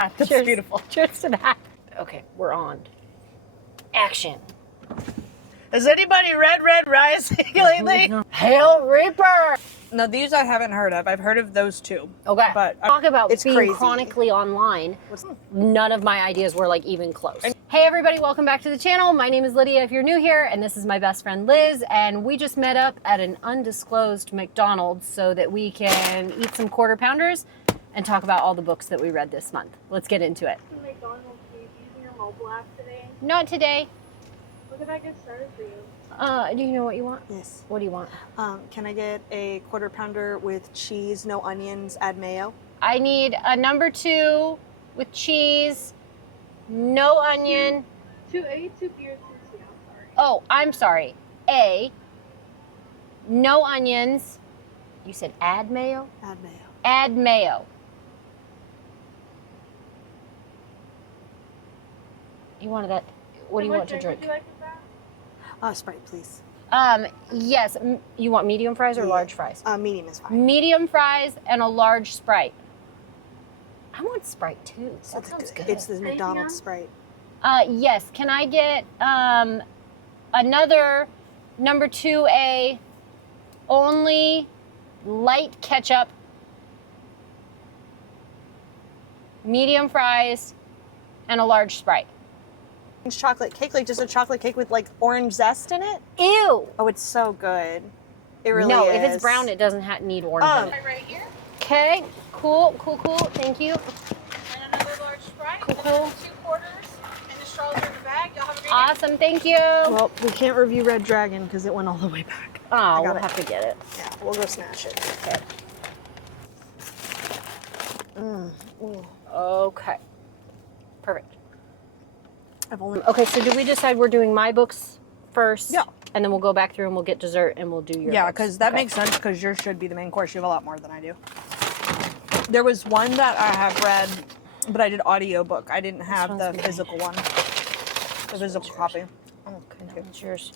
That's Cheers. beautiful. Cheers to that. Okay, we're on. Action. Has anybody read Red Rising lately? Hail Reaper! No, these I haven't heard of. I've heard of those two. Okay. But talk about it's being crazy. chronically online. None of my ideas were like even close. Hey everybody, welcome back to the channel. My name is Lydia if you're new here, and this is my best friend Liz, and we just met up at an undisclosed McDonald's so that we can eat some quarter pounders and talk about all the books that we read this month. Let's get into it. McDonald's, are you using your mobile app today? Not today. What did I get started for you? Do you know what you want? Yes. What do you want? Can I get a quarter pounder with cheese, no onions, add mayo? I need a number 2 with cheese, no onion. 2A, 2B, or 2C, I'm sorry. Oh, I'm sorry. A, no onions. You said add mayo? Add mayo. Add mayo. You wanted that. What do you want to drink? Would you like with that? Sprite, please. Yes. You want medium fries or large fries? Medium is fine. Medium fries and a large Sprite. I want Sprite too. That sounds good. It's the McDonald's Sprite. Yes. Can I get another number 2A, only light ketchup, medium fries, and a large Sprite? Chocolate cake, like just a chocolate cake with like orange zest in it? Ew! Oh, it's so good. It really No, is. if it's brown, it doesn't need orange in it. Right here. Okay, cool. Thank you. And another large Sprite. Cool. Another 2 quarters. And the straws are in the bag. Y'all have a great day. Awesome, thank you. Well, we can't review Red Dragon because it went all the way back. Oh, we'll it. have to get it. Yeah, we'll go smash it. Okay. Okay. Perfect. I've only... Okay, so did we decide we're doing my books first? Yeah. And then we'll go back through and we'll get dessert and we'll do your Yeah, books. because that Okay. makes sense because yours should be the main course. You have a lot more than I do. There was one that I have read, but I did audiobook. I didn't have one's the mine. physical one. The physical copy. Okay, that one's yours.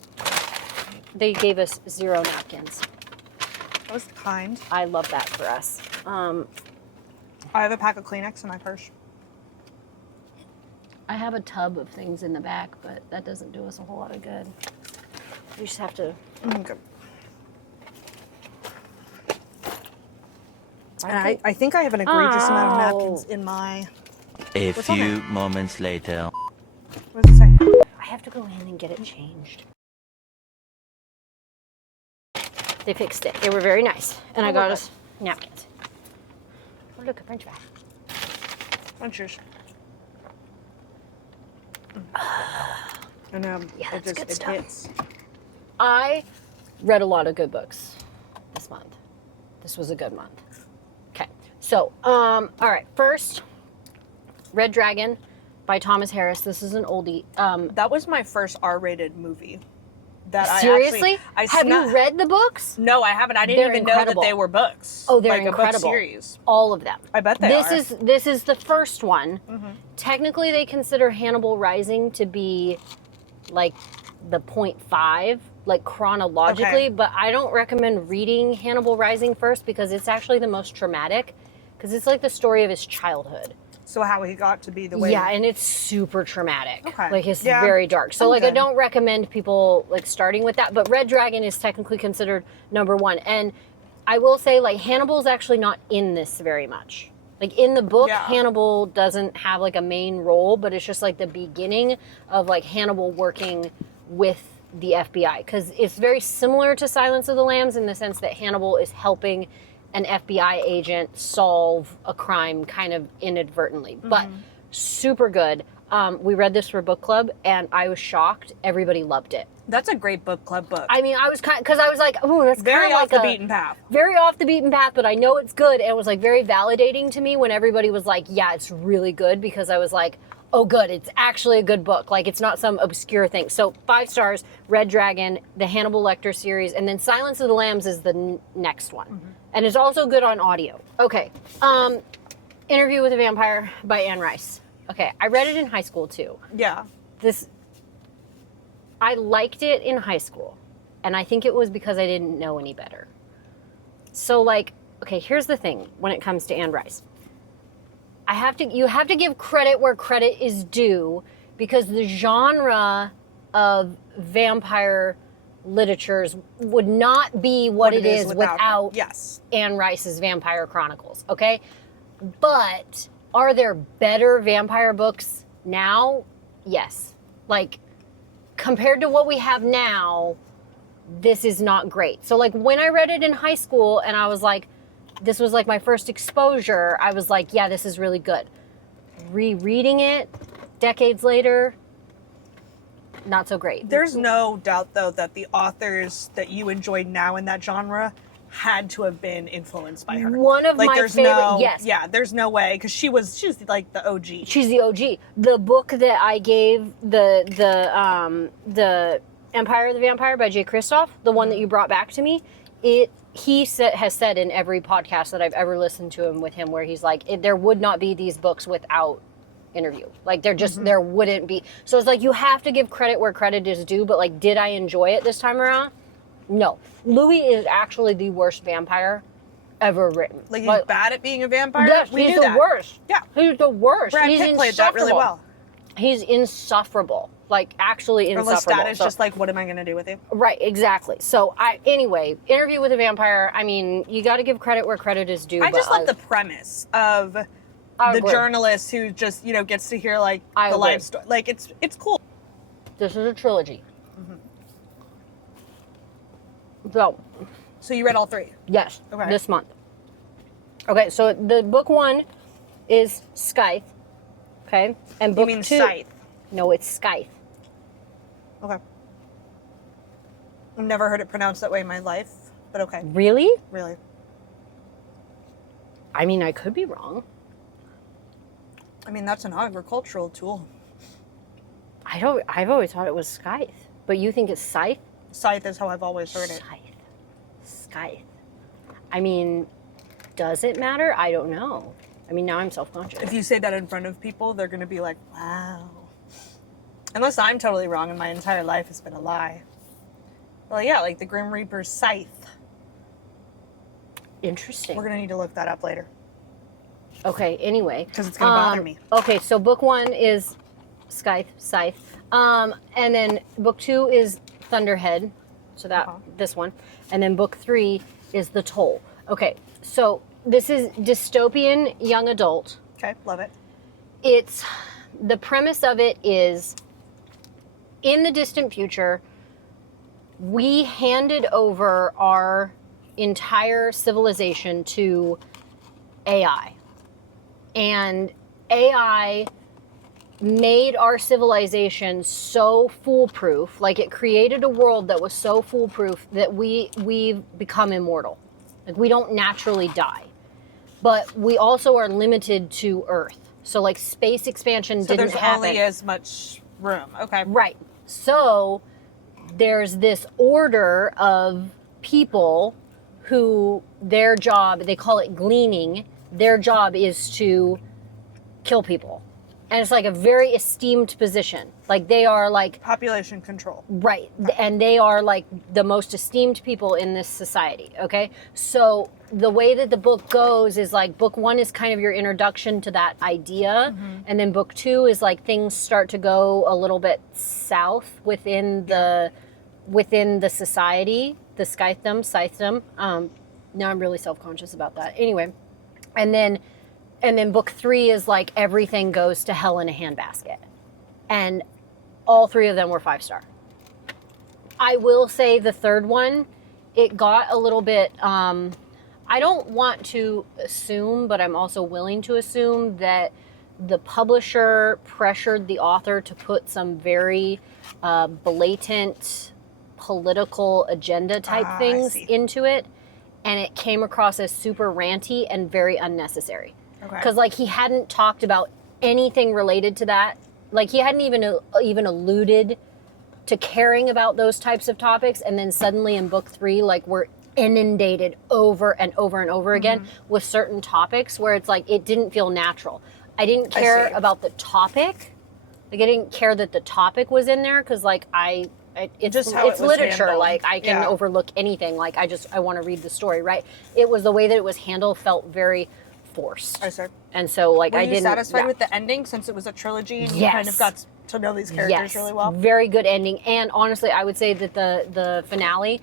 They gave us 0 napkins. That was kind. I love that for us. I have a pack of Kleenex in my purse. I have a tub of things in the back, but that doesn't do us a whole lot of good. We just have to... Okay. And I think I have an egregious amount of napkins in my... A What's on few moments later. What does it say? I have to go in and get it changed. They fixed it. They were very nice. And I got us napkins. Oh, look, a french fry. Punchers. And Yeah, it that's good it stuff. hits. I read a lot of good books this month. This was a good month. Okay. So, all right. First, Red Dragon by Thomas Harris. This is an oldie. That was my first R-rated movie. That Seriously? I Have you read the books? No, I haven't. I didn't They're even know incredible. that they were books. Oh, they're like incredible. A book series. All of them. I bet they this are. This is the first one. Technically, they consider Hannibal Rising to be like the 0.5, like chronologically, Okay. but I don't recommend reading Hannibal Rising first because it's actually the most traumatic because it's like the story of his childhood. So how he got to be the way. Yeah, and it's super traumatic. Okay. Like it's Yeah, very dark. So I'm like I good. don't recommend people like starting with that, but Red Dragon is technically considered number 1. And I will say like Hannibal's actually not in this very much. Like in the book, Yeah. Hannibal doesn't have like a main role, but it's just like the beginning of like Hannibal working with the FBI because it's very similar to Silence of the Lambs in the sense that Hannibal is helping an FBI agent solve a crime kind of inadvertently, but super good. We read this for book club and I was shocked. Everybody loved it. That's a great book club book. I mean, I was because I was like, oh, that's Very kind of off like the beaten path. very off the beaten path, but I know it's good. And it was like very validating to me when everybody was like, yeah, it's really good because I was like, oh, good. It's actually a good book. Like it's not some obscure thing. So 5 stars, Red Dragon, the Hannibal Lecter series, and then Silence of the Lambs is the next one. And it's also good on audio. Okay. Interview with a Vampire by Anne Rice. Okay. I read it in high school too. Yeah. I liked it in high school. And I think it was because I didn't know any better. So like, okay, here's the thing when it comes to Anne Rice. you have to give credit where credit is due, because the genre of vampire literatures would not be what it is without yes. Anne Rice's Vampire Chronicles, okay? But are there better vampire books now? Yes. Like, compared to what we have now, this is not great. So, like, when I read it in high school and I was like, this was like my first exposure, I was like, yeah, this is really good. Rereading it decades later, not so great. There's no doubt, though, that the authors that you enjoy now in that genre had to have been influenced by her. One of my favorite, yes. Yeah, there's no way, because she's like the OG. She's the OG. The book that I gave, the Empire of the Vampire by Jay Kristoff, the one that you brought back to me, has said in every podcast that I've ever listened to him with him, where he's like, there would not be these books without interview. Like, there wouldn't be. So it's like, you have to give credit where credit is due, but like, did I enjoy it this time around? No. Louis is actually the worst vampire ever written. Like, he's bad at being a vampire? Yes, he's the worst. Yeah. He's the worst. Brad He's Pitt played that really well. He's insufferable. Like, actually insufferable. Unless Dad is just like, what am I going to do with you? Right, exactly. So, anyway, Interview with a Vampire, I mean, you got to give credit where credit is due. I just love the premise of the journalist who just, gets to hear, like, the life story. Like, it's cool. This is a trilogy. Mm-hmm. So you read all three? Yes, okay. This month. Okay, so the book 1 is Scythe, okay? And book 2... You mean Scythe? No, it's Scythe. Okay. I've never heard it pronounced that way in my life, but okay. Really? Really. I mean, I could be wrong. I mean, that's an agricultural tool. I've always thought it was Scythe, but you think it's Scythe? Scythe is how I've always heard it. Scythe. I mean, does it matter? I don't know. I mean, now I'm self-conscious. If you say that in front of people, they're going to be like, wow. Unless I'm totally wrong and my entire life has been a lie. Well, yeah, like the Grim Reaper's scythe. Interesting. We're going to need to look that up later. Okay, anyway. Because it's going to bother me. Okay, so book 1 is Scythe. And then book 2 is Thunderhead. So this one. And then book 3 is The Toll. Okay, so this is dystopian young adult. Okay, love it. The premise of it is, in the distant future, we handed over our entire civilization to AI. And AI made our civilization so foolproof, like it created a world that was so foolproof that we've become immortal. Like, we don't naturally die. But we also are limited to Earth. So, like, space expansion didn't happen. So there's only as much room. Okay. Right. So there's this order of people who their job, they call it gleaning, their job is to kill people. And it's like a very esteemed position. Like, they are like... Population control. Right. And they are like the most esteemed people in this society. Okay. So the way that the book goes is like, book 1 is kind of your introduction to that idea. Mm-hmm. And then book 2 is like, things start to go a little bit south within the society, the scythedom. Now I'm really self-conscious about that. Anyway. And then book 3 is like, everything goes to hell in a handbasket. And all 3 of them were 5-star. I will say the third one, it got a little bit, I don't want to assume, but I'm also willing to assume that the publisher pressured the author to put some very blatant political agenda type things into it. And it came across as super ranty and very unnecessary. Because, like, he hadn't talked about anything related to that. Like, he hadn't even alluded to caring about those types of topics. And then suddenly in book 3, like, we're inundated over and over and over again with certain topics where it's like, it didn't feel natural. I didn't care about the topic. Like, I didn't care that the topic was in there because, like, it's literature. Handled. Like, I can overlook anything. Like, I want to read the story, right? It was the way that it was handled felt very forced. I see. And so, like, Were I you didn't. satisfied yeah. with the ending since it was a trilogy and you Yes. kind of got to know these characters really well? Very good ending. And honestly, I would say that the finale,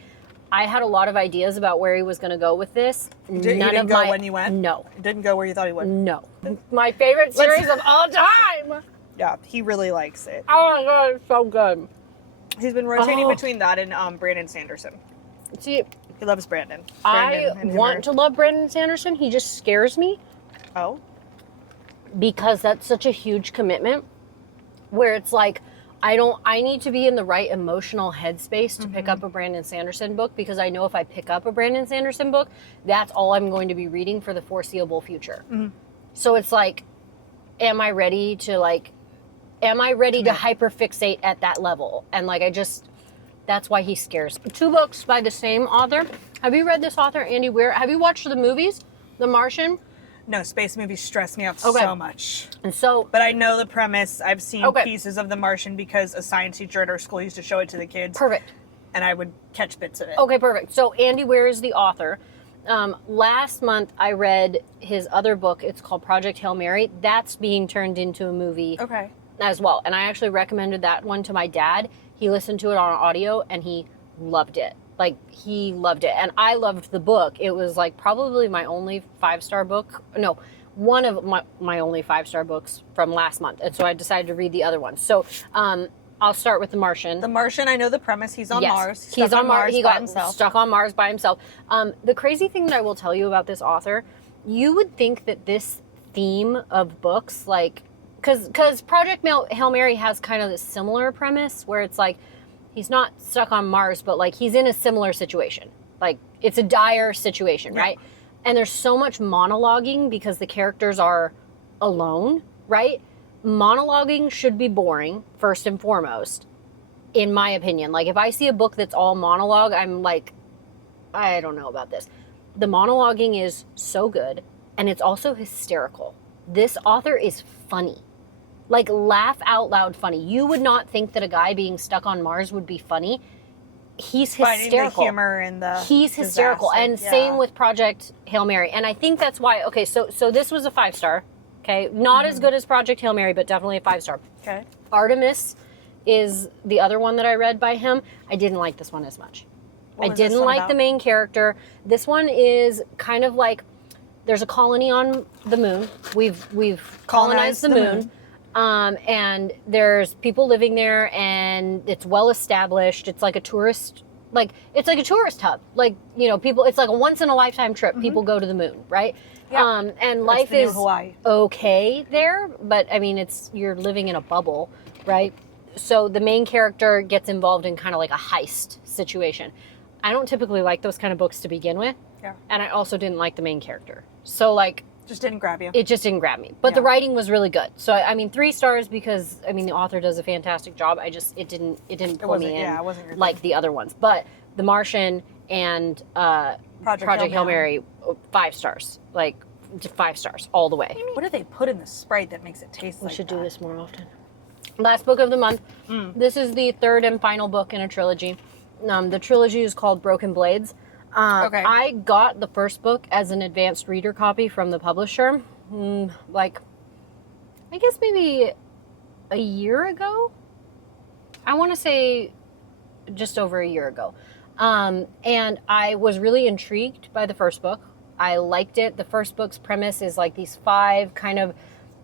I had a lot of ideas about where he was going to go with this. He didn't go when you went? No. It didn't go where you thought he would? No. My favorite series of all time. Yeah, he really likes it. Oh my god, it's so good. He's been rotating Oh. between that and Brandon Sanderson. See, He loves Brandon. I and him want are- to love Brandon Sanderson. He just scares me Oh? because that's such a huge commitment where it's like, I need to be in the right emotional headspace to pick up a Brandon Sanderson book, because I know if I pick up a Brandon Sanderson book, that's all I'm going to be reading for the foreseeable future. So it's like, am I ready to hyperfixate at that level? And like, that's why he scares me. 2 books by the same author. Have you read this author, Andy Weir? Have you watched the movies, The Martian? No, space movies stress me out Okay. so much. And so, But I know the premise. I've seen Okay. pieces of The Martian because a science teacher at our school used to show it to the kids. perfect. And I would catch bits of it. Okay, perfect. So Andy Weir is the author. Last month I read his other book. It's called Project Hail Mary. That's being turned into a movie Okay. as well. And I actually recommended that one to my dad. He listened to it on audio and he loved it. Like, he loved it. And I loved the book. It was like probably my only 5-star book. No, one of my only 5-star books from last month. And so I decided to read the other one. So I'll start with The Martian. The Martian, I know the premise. He's on Yes. Mars. He's stuck on Mars. He by got himself. stuck on Mars by himself. The crazy thing that I will tell you about this author, you would think that this theme of books, like, because Project Hail Mary has kind of this similar premise where it's like, he's not stuck on Mars, but like he's in a similar situation. Like, it's a dire situation, Yeah. right? And there's so much monologuing because the characters are alone, right? Monologuing should be boring, first and foremost, in my opinion. Like, if I see a book that's all monologue, I'm like, I don't know about this. The monologuing is so good, and it's also hysterical. This author is funny. Like, laugh out loud funny. You would not think that a guy being stuck on Mars would be funny. He's Finding hysterical. the humor and the He's hysterical. disaster. And Yeah. same with Project Hail Mary. And I think that's why, okay, so this was a 5-star. Okay. Not as good as Project Hail Mary, but definitely a 5-star. Okay. Artemis is the other one that I read by him. I didn't like this one as much. What I was this didn't one like about? the main character. This one is kind of like, there's a colony on the moon. We've colonized the moon. And there's people living there, and it's well established. It's like a tourist, it's like a tourist hub. Like, you know, people, it's like a once in a lifetime trip. People go to the moon, right? Yeah. And life the new is Hawaii. okay there, but I mean, you're living in a bubble, right? So the main character gets involved in kind of like a heist situation. I don't typically like those kind of books to begin with. Yeah. And I also didn't like the main character. So like, Just didn't grab you. it just didn't grab me. But the Yeah. writing was really good. So I mean, 3 stars because I mean the author does a fantastic job. it didn't pull wasn't- me in yeah, it wasn't your like thing. the other ones. But The Martian and Project Hail Mary, 5 stars. Like 5 stars all the way. What do they put in the Sprite that makes it taste We like should that? do this more often. Last book of the month. This is the 3rd and final book in a trilogy. The trilogy is called Broken Blades. Okay. I got the first book as an advanced reader copy from the publisher. I guess maybe a year ago. I want to say just over a year ago. And I was really intrigued by the first book. I liked it. The first book's premise is like these 5 kind of,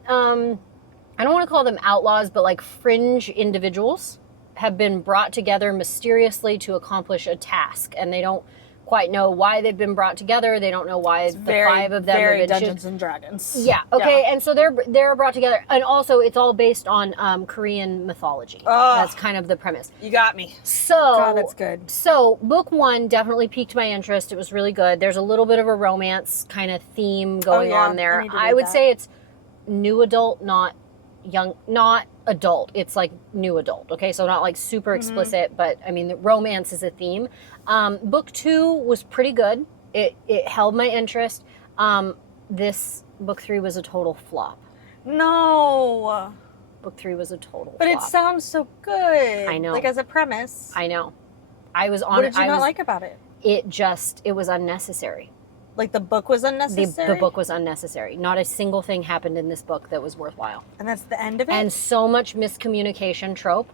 I don't want to call them outlaws, but like fringe individuals have been brought together mysteriously to accomplish a task. And they don't quite know why they've been brought together. They don't know why the 5 of them very have been Dungeons and Dragons. Yeah. Okay. And so they're brought together, and also it's all based on Korean mythology. Oh. That's kind of the premise. You got me. So God, that's good. So book 1 definitely piqued my interest. It was really good. There's a little bit of a romance kind of theme going yeah, on there. I need to I read would that. say it's new adult, not young, not adult. It's like new adult. Okay, so not like super explicit, but I mean the romance is a theme. Book 2 was pretty good. It held my interest. This book 3 was a total flop. No. Book 3 was a total But flop. it sounds so good. I know. Like as a premise. I know. I was on What did you I not was, like about it? it was unnecessary. Like the book was The unnecessary? book was unnecessary. Not a single thing happened in this book that was worthwhile. And that's the end of it? And so much miscommunication trope.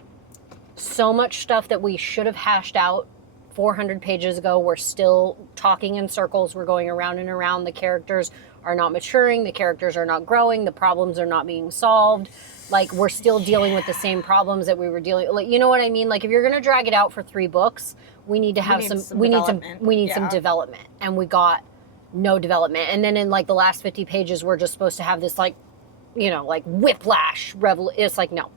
So much stuff that we should have hashed out 400 pages ago. We're still talking in circles. We're going around and around. The characters are not maturing. The characters are not growing. The problems are not being solved. Like, we're still dealing with the same problems that we were dealing with. Like, you know what I mean? Like, if you're going to drag it out for 3 books, we need to have we need some development. And we got no development. And then in like the last 50 pages, we're just supposed to have this like, you know, like whiplash It's like, no.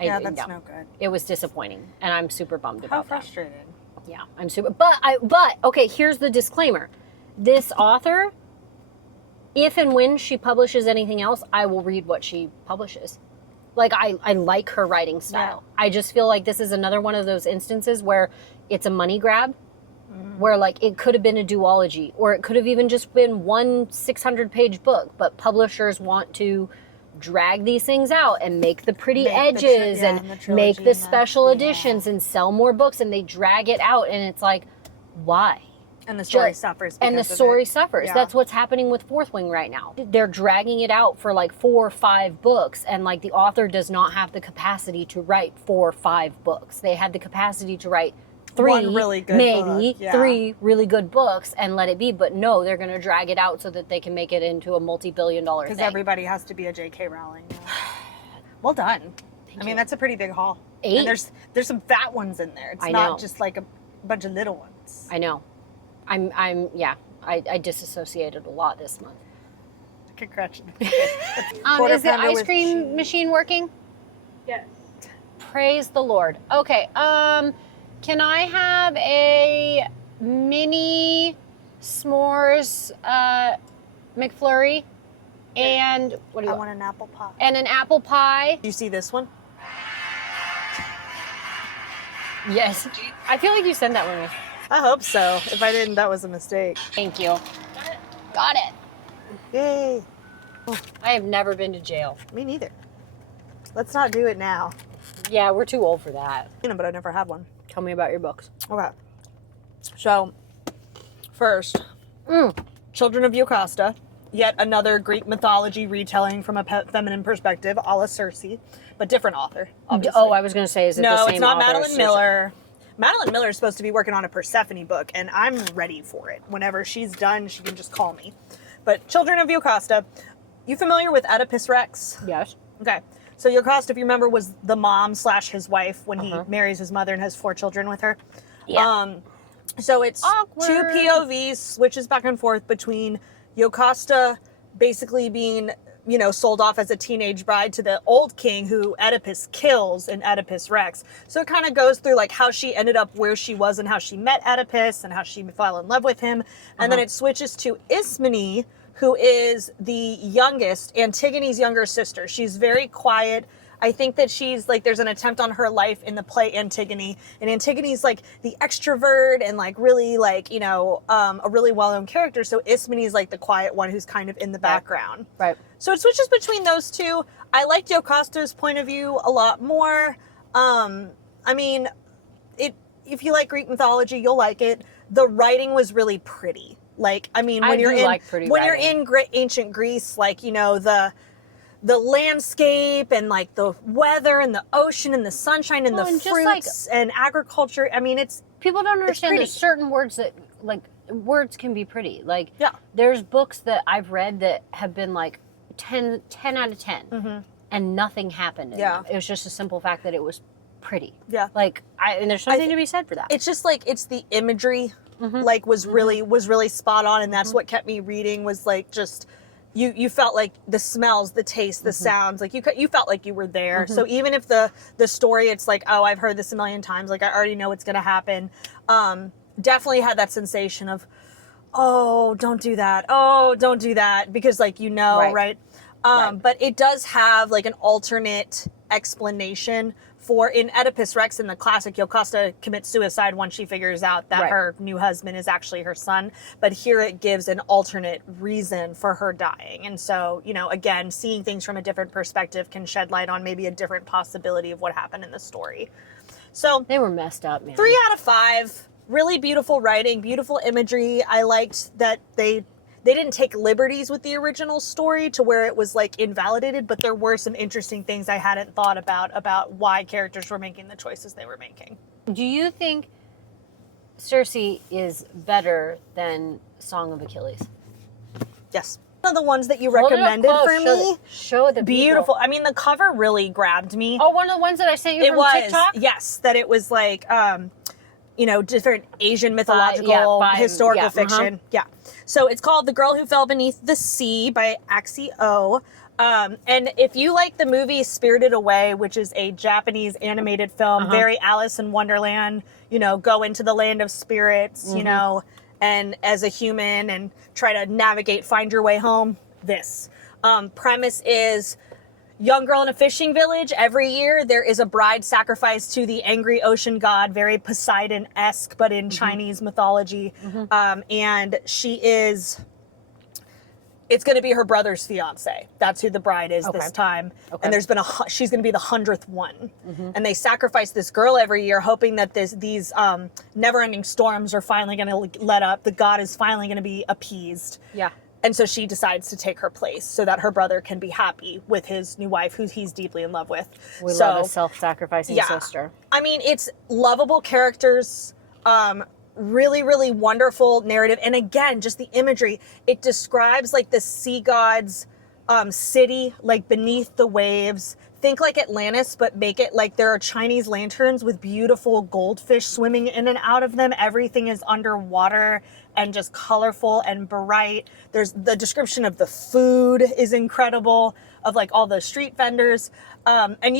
That's no good. It was disappointing, and I'm super bummed about How frustrated. that. Yeah, I'm super. But okay, here's the disclaimer: this author, if and when she publishes anything else, I will read what she publishes. Like I like her writing style. Yeah. I just feel like this is another one of those instances where it's a money grab, where like it could have been a duology, or it could have even just been one 600-page book, but publishers want to drag these things out and make the pretty edges and make the special editions and sell more books, and they drag it out, and it's like, why? And the story suffers. And the story suffers. Yeah. That's what's happening with Fourth Wing right now. They're dragging it out for like 4 or 5 books, and like the author does not have the capacity to write 4 or 5 books. They had the capacity to write 3, really good maybe book. Yeah. 3 really good books and let it be. But no, they're going to drag it out so that they can make it into a multi-billion-dollar thing. Because everybody has to be a J.K. Rowling. Yeah. Well done. Thank I mean, you. that's a pretty big haul. 8. And there's some fat ones in there. It's not just like a bunch of little ones. I know. I disassociated a lot this month. Congratulations. Is the ice cream machine working? Yes. Praise the Lord. Okay. Can I have a mini s'mores McFlurry? And what do you I want an apple pie. And an apple pie. Do you see this one? Yes. I feel like you sent that one. I hope so. If I didn't, that was a mistake. Thank you. Got it. Yay. I have never been to jail. Me neither. Let's not do it now. Yeah, we're too old for that. But I never had one. Tell me about your books. Okay. So, first, Children of Jocasta. Yet another Greek mythology retelling from a feminine perspective, a la Circe, but different author, obviously. Oh, I was going to say, is it the same author? No, it's not Madeline Miller. Madeline Miller is supposed to be working on a Persephone book, and I'm ready for it. Whenever she's done, she can just call me. But Children of Jocasta, you familiar with Oedipus Rex? Yes. Okay. So Jocasta, if you remember, was the mom / his wife when he marries his mother and has 4 children with her. Yeah. So it's Awkward. 2 POVs, switches back and forth between Jocasta basically being, sold off as a teenage bride to the old king who Oedipus kills in Oedipus Rex. So it kind of goes through like how she ended up where she was and how she met Oedipus and how she fell in love with him. And then it switches to Ismene, who is the youngest, Antigone's younger sister. She's very quiet. I think that she's like, there's an attempt on her life in the play Antigone, and Antigone's like the extrovert and like really like, a really well-known character. So Ismene's like the quiet one who's kind of in the background. Right. So it switches between those two. I liked Jocasta's point of view a lot more. If you like Greek mythology, you'll like it. The writing was really pretty. Like, when you're in ancient Greece, like, the landscape and like the weather and the ocean and the sunshine and the fruits and agriculture. It's people don't understand there's certain words that like words can be pretty. Like yeah. There's books that I've read that have been like 10 out of 10 and nothing happened in them. It was just a simple fact that it was pretty. Yeah. Like and there's something to be said for that. It's just like it's the imagery like was really spot on, and that's what kept me reading was like just you felt like the smells, the taste, the sounds, like you felt like you were there. So even if the story, it's like, oh, I've heard this a million times, like I already know what's going to happen. Definitely had that sensation of, oh, don't do that. Oh, don't do that. Because like, right? But it does have like an alternate explanation for in Oedipus Rex in the classic, Jocasta commits suicide once she figures out that her new husband is actually her son. But here it gives an alternate reason for her dying. And so, again, seeing things from a different perspective can shed light on maybe a different possibility of what happened in the story. So they were messed up, man. 3 out of 5. really beautiful writing, beautiful imagery. I liked that they didn't take liberties with the original story to where it was like invalidated, but there were some interesting things I hadn't thought about why characters were making the choices they were making. Do you think Circe is better than Song of Achilles? Yes. One of the ones that you Hold it up recommended close. for me. Show the people. Beautiful. I mean, the cover really grabbed me. Oh, one of the ones that I sent you It from was, TikTok? yes, that it was like, different Asian mythological historical fiction. Yeah. So it's called The Girl Who Fell Beneath the Sea by Axie O. And if you like the movie Spirited Away, which is a Japanese animated film, very Alice in Wonderland, go into the land of spirits, and as a human and try to navigate, find your way home, this. Premise is young girl in a fishing village. Every year there is a bride sacrificed to the angry ocean god, very Poseidon-esque, but in Chinese mythology. And it's going to be her brother's fiance. That's who the bride is this time. And she's going to be the 100th one. And they sacrifice this girl every year, hoping that these never-ending storms are finally going to let up. The god is finally going to be appeased. Yeah. And so she decides to take her place so that her brother can be happy with his new wife, who he's deeply in love with. We love a self-sacrificing sister. I mean, it's lovable characters, really, really wonderful narrative. And again, just the imagery. It describes like the sea god's city, like beneath the waves. Think like Atlantis, but make it like there are Chinese lanterns with beautiful goldfish swimming in and out of them. Everything is underwater and just colorful and bright. There's the description of the food is incredible, of like all the street vendors. And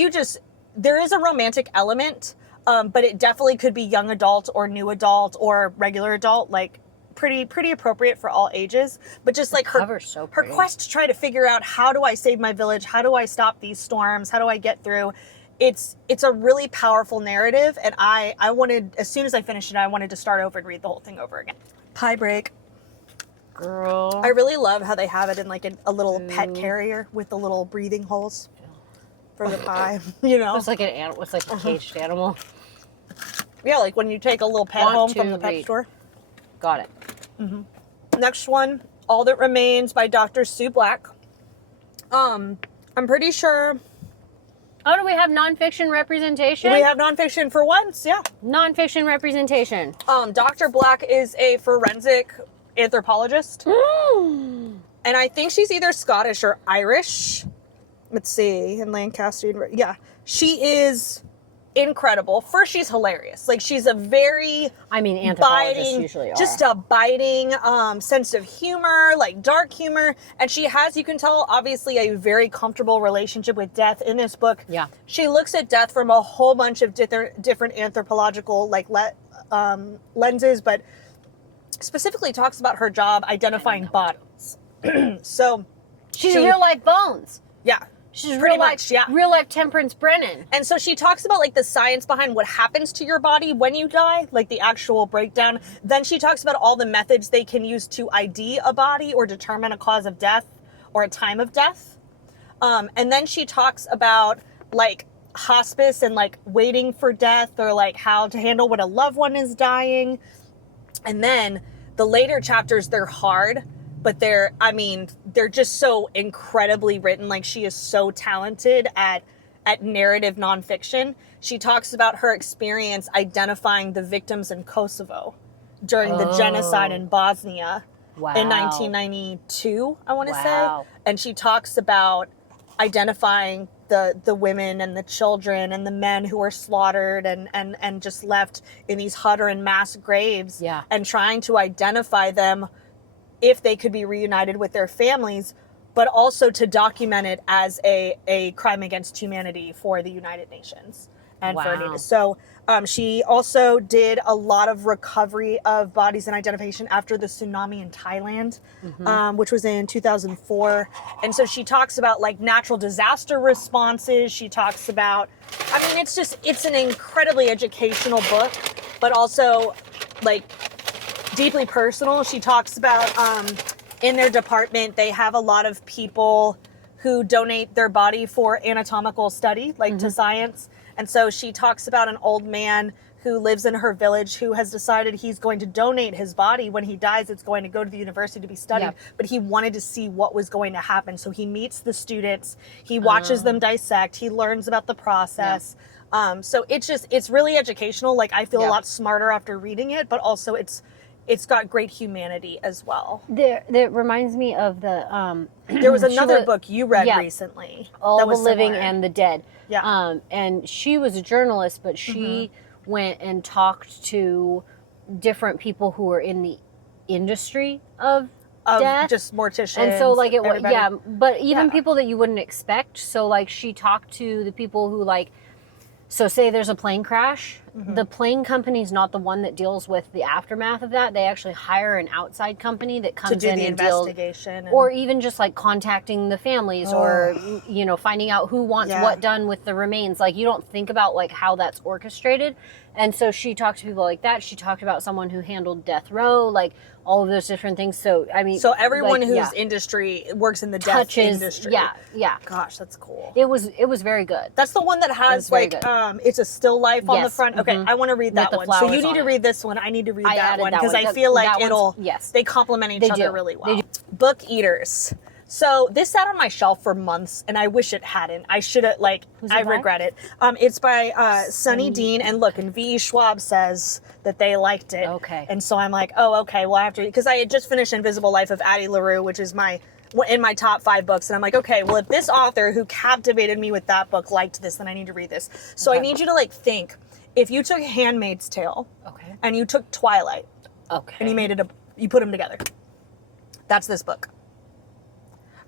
there is a romantic element, but it definitely could be young adult or new adult or regular adult, like pretty appropriate for all ages. But just like her quest to try to figure out, how do I save my village? How do I stop these storms? How do I get through? It's a really powerful narrative. And I wanted, as soon as I finished it, I wanted to start over and read the whole thing over again. Pie break. Girl. I really love how they have it in like a little pet carrier with the little breathing holes for the pie, It's like it's like a caged animal. Yeah, like when you take a little pet home from the pet store. Got it. Next one, All That Remains by Dr. Sue Black. I'm pretty sure. Oh, do we have nonfiction representation? We have nonfiction for once, yeah. Nonfiction representation. Dr. Black is a forensic anthropologist. And I think she's either Scottish or Irish. Let's see, in Lancaster. Yeah, she is incredible. First, she's hilarious. Like, she's a very anthropologists usually are. Just a biting sense of humor, like dark humor. And she has, you can tell, obviously a very comfortable relationship with death in this book. Yeah. She looks at death from a whole bunch of different anthropological lenses, but specifically talks about her job identifying bodies. So she's real life Bones. Yeah. She's Pretty much, yeah. Real life Temperance Brennan. And so she talks about like the science behind what happens to your body when you die, like the actual breakdown. Then she talks about all the methods they can use to ID a body or determine a cause of death or a time of death. And then she talks about like hospice and like waiting for death, or like how to handle when a loved one is dying. And then the later chapters, they're hard, but they're just so incredibly written. Like, she is so talented at narrative nonfiction. She talks about her experience identifying the victims in Kosovo during the genocide in Bosnia in 1992, I want to say. And she talks about identifying the women and the children and the men who were slaughtered and just left in these Hutter and mass graves, and trying to identify them if they could be reunited with their families, but also to document it as a crime against humanity for the United Nations. And so she also did a lot of recovery of bodies and identification after the tsunami in Thailand, which was in 2004. And so she talks about like natural disaster responses. She talks about, it's an incredibly educational book, but also like deeply personal. She talks about in their department, they have a lot of people who donate their body for anatomical study, like to science. And so she talks about an old man who lives in her village who has decided he's going to donate his body. When he dies, it's going to go to the university to be studied. Yep. But he wanted to see what was going to happen. So he meets the students, he watches them dissect, he learns about the process. So it's really educational. Like, I feel a lot smarter after reading it, but also it's got great humanity as well. There reminds me of the There was another book you read recently. All that the was Living similar. and the Dead. Yeah. And she was a journalist, but she went and talked to different people who were in the industry of death. Just morticians. And so, like, it was, everybody. but even people that you wouldn't expect. So, like, she talked to the people who, like, so say there's a plane crash, the plane company's not the one that deals with the aftermath of that. They actually hire an outside company that comes to do in the and deals, investigation. or even just like contacting the families or, you know, finding out who wants what done with the remains. Like, you don't think about like how that's orchestrated. And so she talked to people like that. She talked about someone who handled death row, like all of those different things. So, I mean, so everyone like, whose industry works in the death touches, industry. yeah. Gosh, that's cool. It was very good. That's the one that has very like good. it's a still life on the Yes, front. Okay, I want to read that the one. So flowers you need on to it. read this one. I need to read I that added one that because one. I feel like That one's- yes. they complement each They other do. really They well. do. Book Eaters. So this sat on my shelf for months, and I wish it hadn't. I should have I by? regret it. It's by Sunny Dean, and look, and V.E. Schwab says that they liked it. Okay. And so I'm like, oh, okay, well I have to, because I had just finished Invisible Life of Addie LaRue, which is in my top 5 books, and I'm like, okay, well if this author who captivated me with that book liked this, then I need to read this. So I need you to like think, if you took Handmaid's Tale, and you took Twilight, and you put them together. That's this book.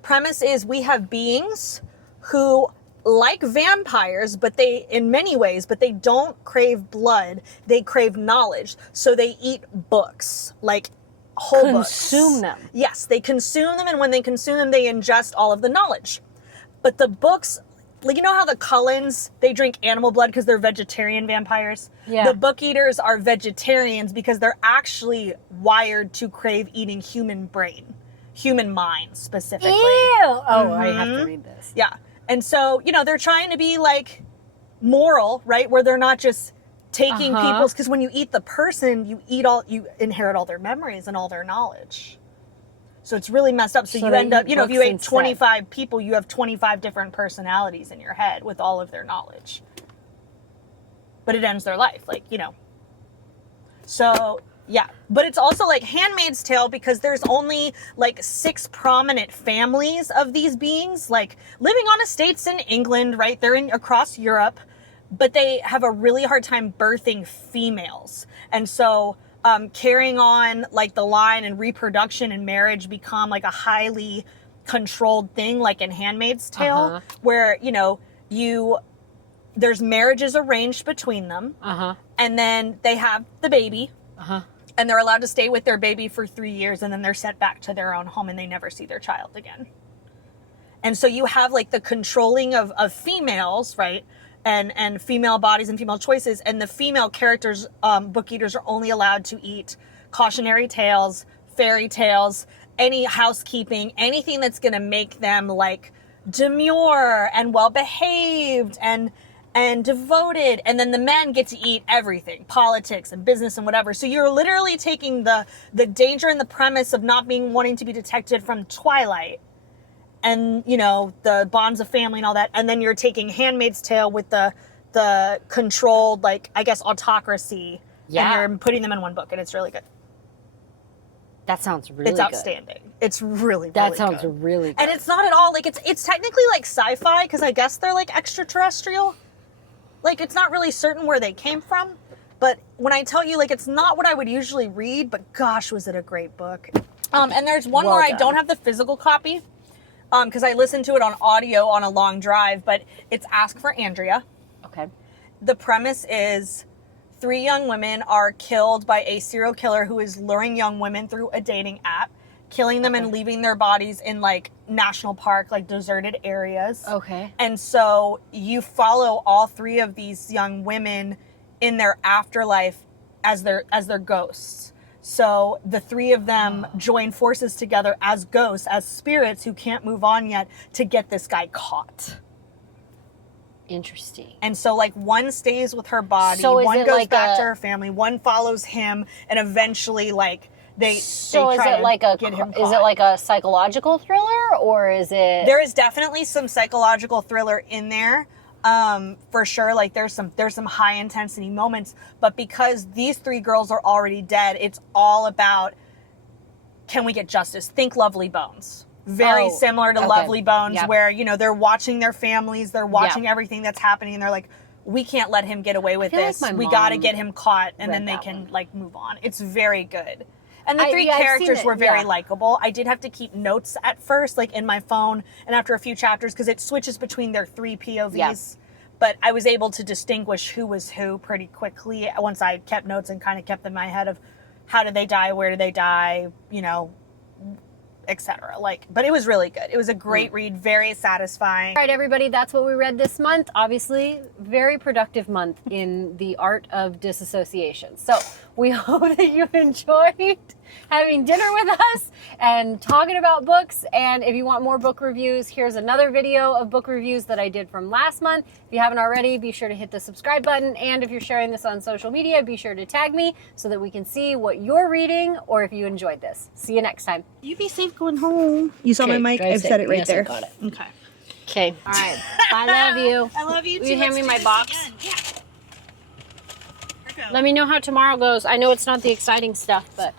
Premise is we have beings who like vampires, but in many ways, they don't crave blood. They crave knowledge. So they eat books, like whole books. Consume them. Yes, they consume them, and when they consume them, they ingest all of the knowledge. But the books, like, you know how the Cullens, they drink animal blood because they're vegetarian vampires? Yeah. The book eaters are vegetarians because they're actually wired to crave eating human mind specifically. Ew! Oh, I have to read this. Yeah. And so, you know, they're trying to be like moral, right? Where they're not just taking people's, because when you eat the person, you inherit all their memories and all their knowledge. So it's really messed up. So you they end up, eat you know, if you books ate instead. 25 people, you have 25 different personalities in your head with all of their knowledge. But it ends their life, like, you know. So, yeah. But it's also like Handmaid's Tale because there's only like 6 prominent families of these beings, like living on estates in England, right? They're across Europe, but they have a really hard time birthing females. And so carrying on like the line and reproduction and marriage become like a highly controlled thing, like in Handmaid's Tale, where, you know, there's marriages arranged between them, and then they have the baby, and they're allowed to stay with their baby for 3 years, and then they're sent back to their own home, and they never see their child again. And so you have like the controlling of females, right? And female bodies and female choices, and the female characters, book eaters, are only allowed to eat cautionary tales, fairy tales, any housekeeping, anything that's going to make them like demure and well behaved and devoted. And then the men get to eat everything, politics and business and whatever. So you're literally taking the danger and the premise of not wanting to be detected from Twilight, and, you know, the bonds of family and all that. And then you're taking Handmaid's Tale with the controlled, like, I guess, autocracy. Yeah. And you're putting them in one book, and it's really good. That sounds really It's outstanding. It's really, really That sounds good. really good. And it's not at all, like, it's technically like sci-fi, because I guess they're like extraterrestrial. Like, it's not really certain where they came from. But when I tell you, like, it's not what I would usually read, but gosh, was it a great book. And there's one Well where I done. don't have the physical copy, because I listened to it on audio on a long drive, but it's Ask for Andrea. Okay. The premise is 3 young women are killed by a serial killer who is luring young women through a dating app, killing them and leaving their bodies in like national park, like deserted areas. Okay. And so you follow all 3 of these young women in their afterlife as their ghosts. So the three of them join forces together as ghosts, as spirits who can't move on yet, to get this guy caught. Interesting. And so, like, one stays with her body, So is one it goes like back a- to her family, one follows him, and eventually, like, they So try is it like to a get him is caught. it like a psychological thriller, or is it? There is definitely some psychological thriller in there, for sure. Like, there's some high intensity moments, but because these three girls are already dead, it's all about, can we get justice? Think Lovely Bones. Very similar to okay. Lovely Bones, Yep. where, you know, they're watching their families, they're watching everything that's happening, and they're like, we can't let him get away with feel like this. my We got to mom get him caught, and read then they that can one. like move on. It's very good. And the three I've seen characters it, were very yeah. likable. I did have to keep notes at first, like in my phone, and after a few chapters, because it switches between their three POVs. Yeah. But I was able to distinguish who was who pretty quickly once I kept notes and kind of kept them in my head of how did they die, where did they die, you know, etc. Like, but it was really good. It was a great read, very satisfying. All right, everybody, that's what we read this month. Obviously, very productive month in the art of disassociation. So we hope that you enjoyed having dinner with us and talking about books. And if you want more book reviews, here's another video of book reviews that I did from last month. If you haven't already, be sure to hit the subscribe button. And if you're sharing this on social media, be sure to tag me so that we can see what you're reading or if you enjoyed this. See you next time. You be safe going home. You saw Okay, my mic? drive I've safe. said it right Yes, I there. got it. Okay. Okay. All right. I love you. I love you too. Will you hand Let's me do my this box? again. Yeah. Here we go. Let me know how tomorrow goes. I know it's not the exciting stuff, but